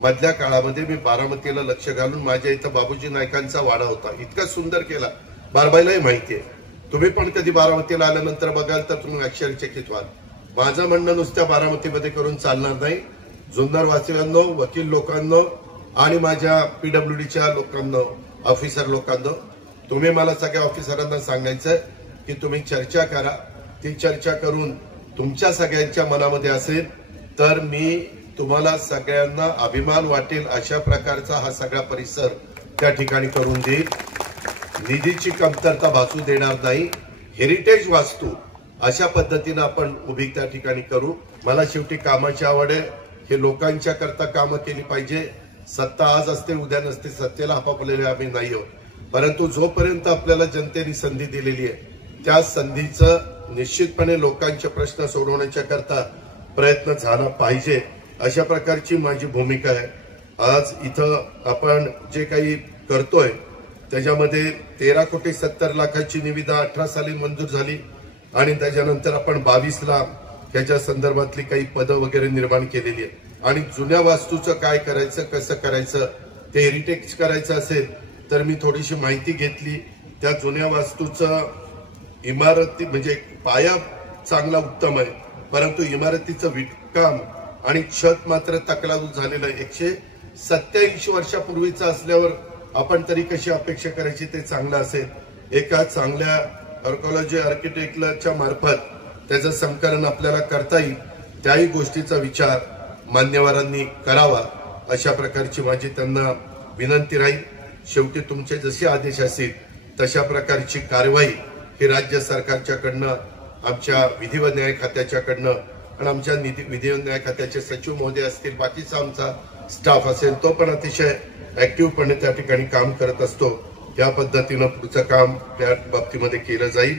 मधल्या काळामध्ये मी बारामतीला लक्ष घालून माझ्या इथं बाबूजी नायकांचा वाडा होता, इतका सुंदर केला, बारबाईलाही माहिती आहे। तुम्ही पण कधी बारामतीला आल्यानंतर बघाल तर तुम्ही आश्चर्यचकित व्हाल। माझं म्हणणं नुसत्या बारामतीमध्ये करून चालणार नाही। जुन्नर वासियांनो, वकील लोकांनो आणि माझ्या पीडब्ल्यूडीच्या लोकांनो, ऑफिसर लोकांनो, तुम्ही मला सगळ्या ऑफिसरांना सांगायचं की तुम्ही चर्चा करा। ती चर्चा करून तुमच्या सगळ्यांच्या मनामध्ये असेल तर मी तुम्हाला सगळ्यांना अभिमान वाटेल अशा प्रकारचा हा सगळा परिसर त्या ठिकाणी करून देईल। निधीची कमतरता भासू देणार नाही। हेरिटेज वास्तू अशा पद्धतीने आपण उभी त्या ठिकाणी करू। मला शेवटी कामाची आवड आहे। हे लोकांच्या करता कामं केली पाहिजे। सत्ता आज असते उद्या नसते, सत्तेला हपापलेले आम्ही नाही आहोत, परंतु जोपर्यंत आपल्याला जनतेने संधी दिलेली आहे त्या संधीचं निश्चितपणे लोकांचे प्रश्न सोडवण्याच्या करता प्रयत्न झाला पाहिजे, अशा प्रकारची माझी भूमिका आहे। आज इथं आपण जे काही करतोय त्याच्यामध्ये 13,70,00,000ची निविदा 18 साली मंजूर झाली आणि त्याच्यानंतर आपण 22ला त्याच्या संदर्भातली काही पदं वगैरे निर्माण केलेली आहे। आणि जुन्या वास्तूचं काय करायचं, कसं करायचं, ते हेरिटेज करायचं असेल तर मी थोडीशी माहिती घेतली। त्या जुन्या वास्तूचं इमारती म्हणजे पाया चांगला उत्तम आहे, परंतु इमारतीचं विटकाम आणि छत मात्र तकलादूत झालेलं आहे। 187 वर्षापूर्वीचं असल्यावर आपण तरी कशी अपेक्षा करायची ते चांगलं असेल। एका चांगल्या आर्किओलॉजी आर्किटेक्टच्या मार्फत त्याचं संकलन आपल्याला करता येईल, त्याही गोष्टीचा विचार मान्यवरांनी करावा, अशा प्रकारची माझी त्यांना विनंती राहील। शेवटी तुमचे जसे आदेश असतील तशा प्रकारची कारवाई ही राज्य सरकारच्याकडनं, आमच्या विधी व न्याय खात्याच्याकडनं आणि आमच्या विधी व न्याय खात्याचे सचिव महोदय असतील, बाकीचा आमचा स्टाफ असेल, तो पण अतिशय ऍक्टिव्हपणे त्या ठिकाणी काम करत असतो। त्या पद्धतीनं पुढचं काम त्या बाबतीमध्ये केलं जाईल।